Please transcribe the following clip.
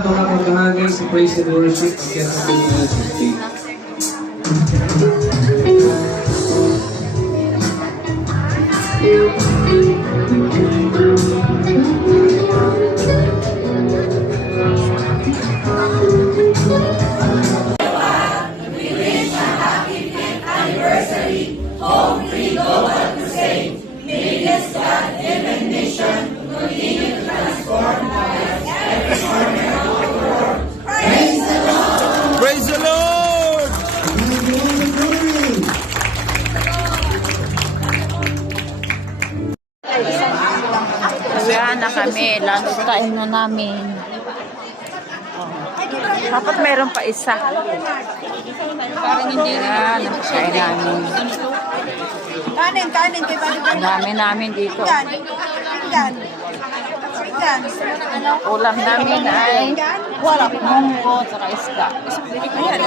Mga paghahangin sa praise and worship ang kaya sa mga safety. Praise the Lord! Kaya na kami, lunch time na namin. Dapat meron pa isa. Yan, napakain namin. Kanin, kanin. Kay Bali Ang dami namin dito. Yan. Yan. Yan. Ulam namin ay wala munggo at isda. Ayan,